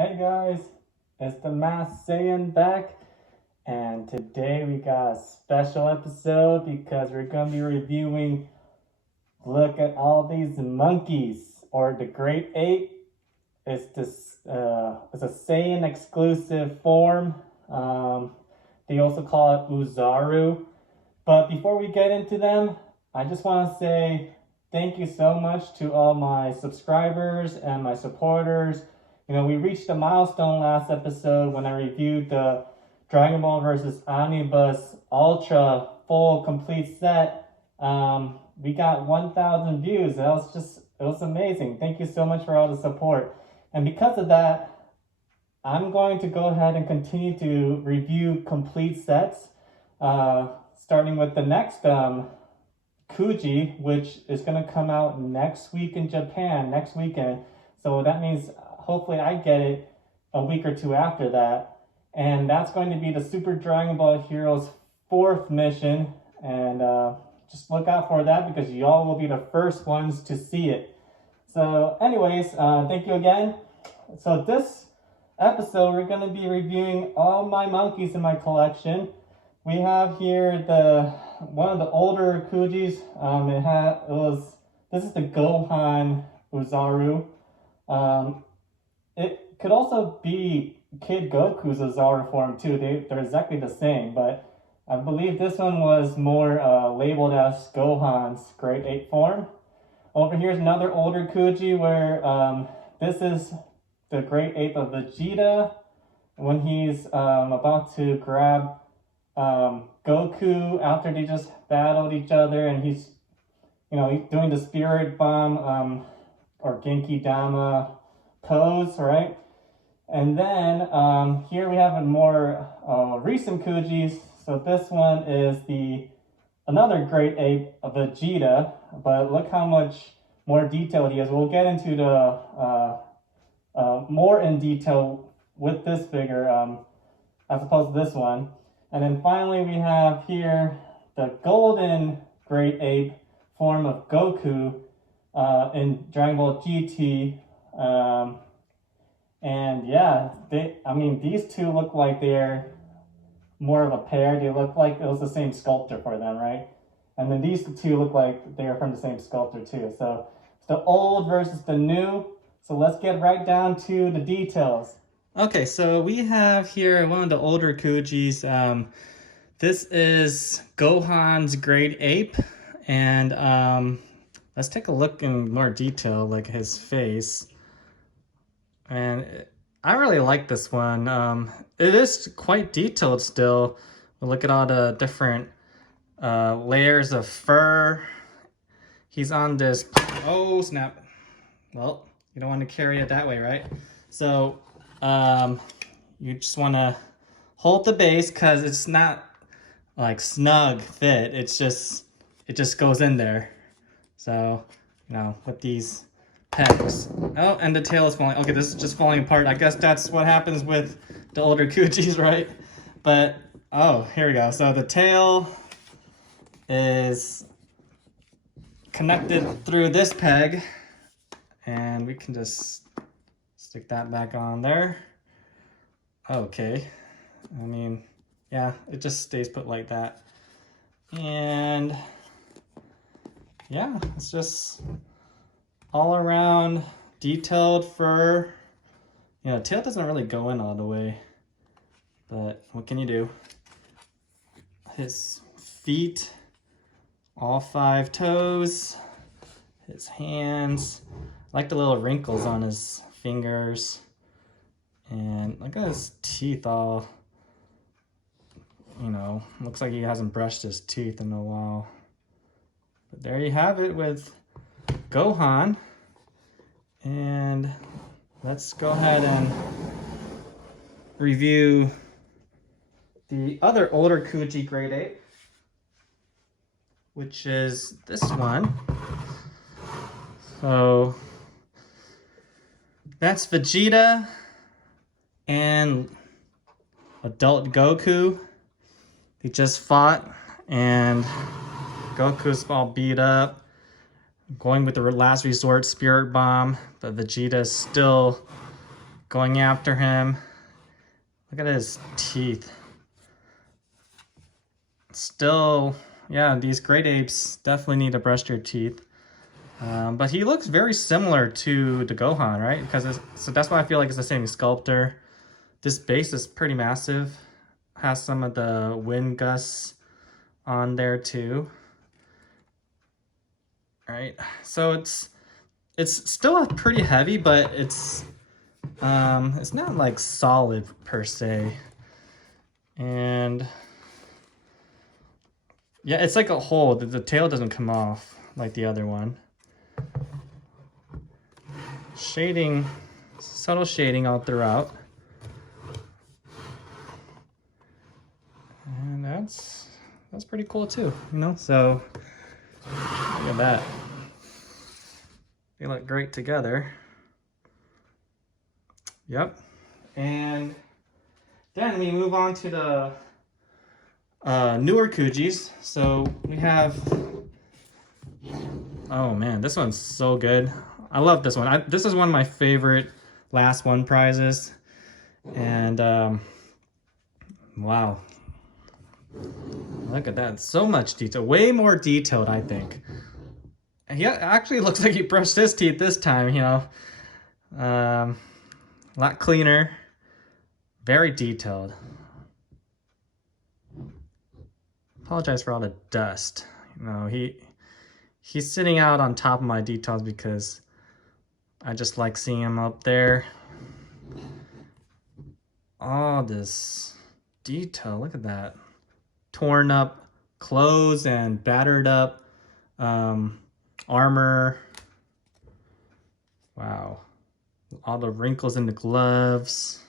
Hey guys, it's the Masked Saiyan back, and today we got a special episode because we're gonna be reviewing. Look at all these monkeys, or the Great Ape. It's a Saiyan exclusive form. They also call it Oozaru. But before we get into them, I just want to say thank you so much to all my subscribers and my supporters. We reached a milestone last episode when I reviewed the Dragon Ball vs. Omnibus Ultra full complete set. We got 1,000 views. It was amazing. Thank you so much for all the support. And because of that, I'm going to go ahead and continue to review complete sets, starting with the next Kuji, which is going to come out next week in Japan, next weekend. So that means hopefully I get it a week or two after that. And that's going to be the Super Dragon Ball Heroes 4th mission. And just look out for that because y'all will be the first ones to see it. So anyways, thank you again. So this episode, we're going to be reviewing all my monkeys in my collection. We have here one of the older Kujis. This is the Gohan Oozaru. It could also be Kid Goku's Oozaru form too. They're exactly the same, but I believe this one was more labeled as Gohan's Great Ape form. Over here is another older Kuji where this is the Great Ape of Vegeta when he's about to grab Goku after they just battled each other, and he's doing the Spirit Bomb or Genki Dama pose, right? And then here we have a more recent Kujis. So this one is another Great Ape of Vegeta, but look how much more detailed he is. We'll get into the more in detail with this figure as opposed to this one. And then finally we have here the golden Great Ape form of Goku in Dragon Ball GT. And yeah, these two look like they're more of a pair. They look like it was the same sculptor for them, right? And then these two look like they are from the same sculptor too. So it's the old versus the new. So let's get right down to the details. Okay, so we have here one of the older Kujis. This is Gohan's Great Ape. And let's take a look in more detail, like his face. And I really like this one. It is quite detailed still. Look at all the different layers of fur. He's on this, oh snap. Well, you don't want to carry it that way, right? So you just want to hold the base because it's not like snug fit. It just goes in there. So, with these pegs. Oh, and the tail is falling. Okay, this is just falling apart. I guess that's what happens with the older Kujis, right? But, oh, here we go. So the tail is connected through this peg. And we can just stick that back on there. Okay. Yeah, it just stays put like that. And yeah, it's just all around detailed fur. Tail doesn't really go in all the way, but what can you do? His feet, all 5 toes, his hands. I like the little wrinkles on his fingers. And look at his teeth all, looks like he hasn't brushed his teeth in a while. But there you have it with Gohan. And let's go ahead and review the other older Kuji Great Ape, which is this one. So that's Vegeta and adult Goku. They just fought and Goku's all beat up, going with the last resort Spirit Bomb, but Vegeta's still going after him. Look at his teeth. Still, yeah, these great apes definitely need to brush their teeth. But he looks very similar to the Gohan, right? So that's why I feel like it's the same sculptor. This base is pretty massive. Has some of the wind gusts on there too. Right, so it's still pretty heavy, but it's not like solid per se. And yeah, it's like a hole. The tail doesn't come off like the other one. Shading, subtle shading all throughout. And that's pretty cool too, you know? So look at that. They look great together. Yep. And then we move on to the newer Kujis. So we have, oh man, this one's so good. I love this one. This is one of my favorite last one prizes. And wow, look at that, so much detail, way more detailed, I think. He actually looks like he brushed his teeth this time, you know. A lot cleaner, very detailed. Apologize for all the dust. You know, he's sitting out on top of my details because I just like seeing him up there. All this detail, look at that. Torn up clothes and battered up armor. Wow. All the wrinkles in the gloves.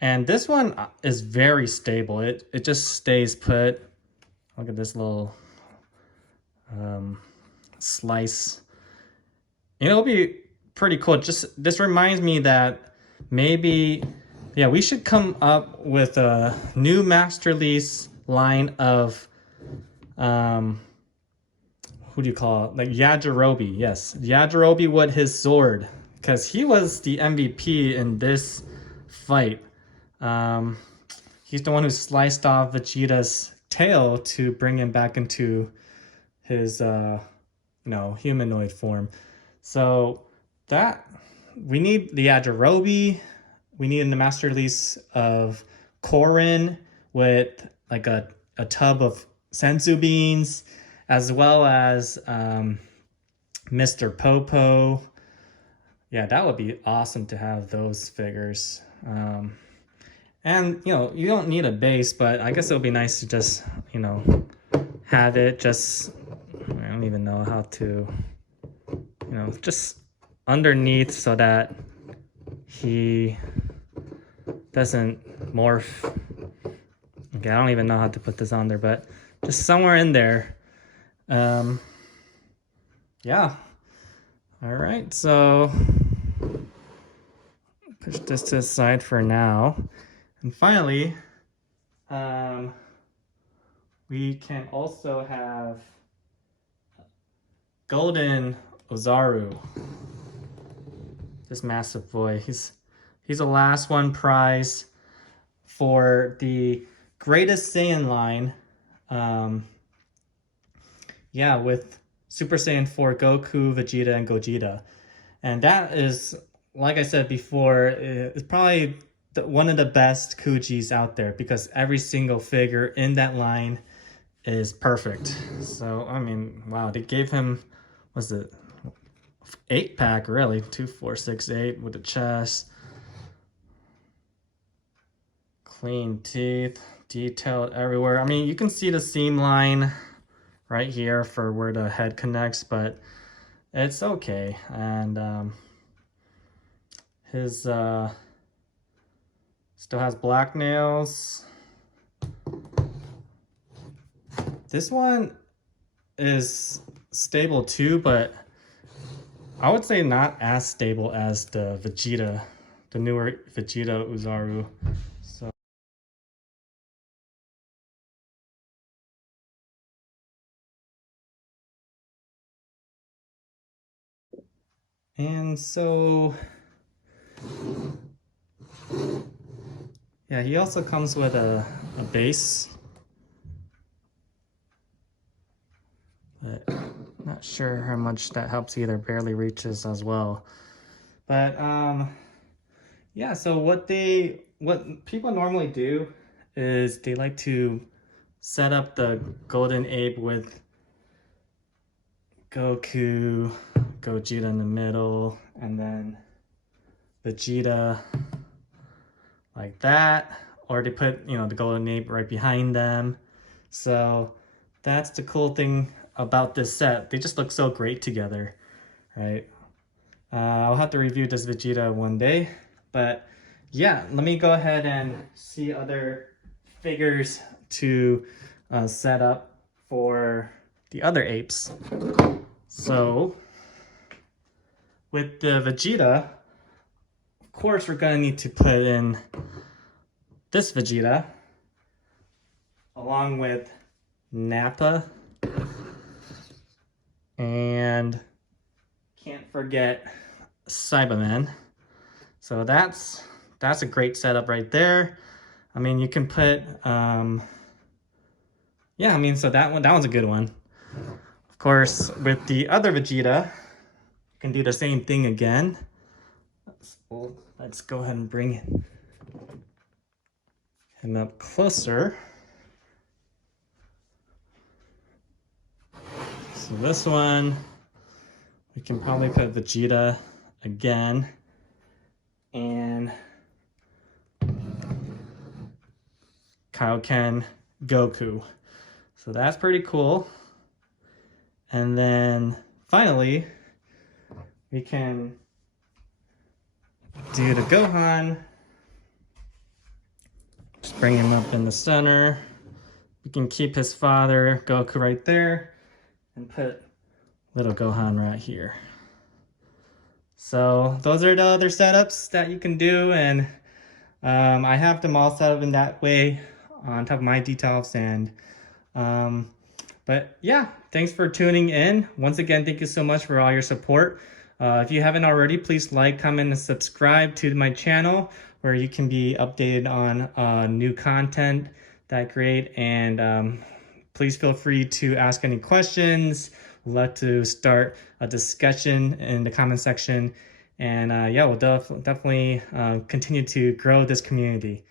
And this one is very stable. It just stays put. Look at this little slice. It'll be pretty cool. Just this reminds me that maybe, yeah, we should come up with a new master lease line of who do you call it? Like Yajirobe. Yes, Yajirobe with his sword, because he was the MVP in this fight. He's the one who sliced off Vegeta's tail to bring him back into his humanoid form. So that we need the Yajirobe. We need in the master release of Korin with like a tub of senzu beans, as well as Mr. Popo. Yeah, that would be awesome to have those figures. And, you know, you don't need a base, but I guess it would be nice to just, you know, have it just, I don't even know how to, you know, just underneath so that he doesn't morph. Okay, I don't even know how to put this on there, but just somewhere in there. Yeah. All right, so push this to the side for now. And finally, we can also have Golden Oozaru. This massive boy. He's a last one prize for the greatest Saiyan line. Yeah, with Super Saiyan 4 Goku, Vegeta, and Gogeta. And that is, like I said before, it's probably one of the best Kujis out there, because every single figure in that line is perfect. So, I mean, wow, they gave him, was it 8-pack really? 2, 4, 6, 8 with the chest. Clean teeth, detailed everywhere. I mean, you can see the seam line right here for where the head connects, but it's okay. And his still has black nails. This one is stable too, but I would say not as stable as the Vegeta, the newer Vegeta Oozaru. So And so, yeah, he also comes with a base. But not sure how much that helps either, barely reaches as well. But yeah, so what people normally do is they like to set up the golden ape with Goku, Gogeta in the middle, and then Vegeta like that, or they put, you know, the golden ape right behind them. So that's the cool thing about this set. They just look so great together, right? I'll have to review this Vegeta one day, but yeah, let me go ahead and see other figures to set up for the other apes. So with the Vegeta, of course, we're gonna need to put in this Vegeta along with Nappa, and can't forget Cyberman. So that's a great setup right there. I mean, you can put yeah, I mean, so that one's a good one. Of course, with the other Vegeta, you can do the same thing again. Let's go ahead and bring him up closer. So this one, we can probably put Vegeta again, and Kaioken Goku. So that's pretty cool. And then finally, we can do the Gohan. Just bring him up in the center. We can keep his father, Goku, right there, and put little Gohan right here. So those are the other setups that you can do, and I have them all set up in that way on top of my details. And but yeah, thanks for tuning in. Once again, thank you so much for all your support. If you haven't already, please like, comment, and subscribe to my channel, where you can be updated on new content that I create. And please feel free to ask any questions. We'd love to start a discussion in the comment section. And yeah, we'll definitely continue to grow this community.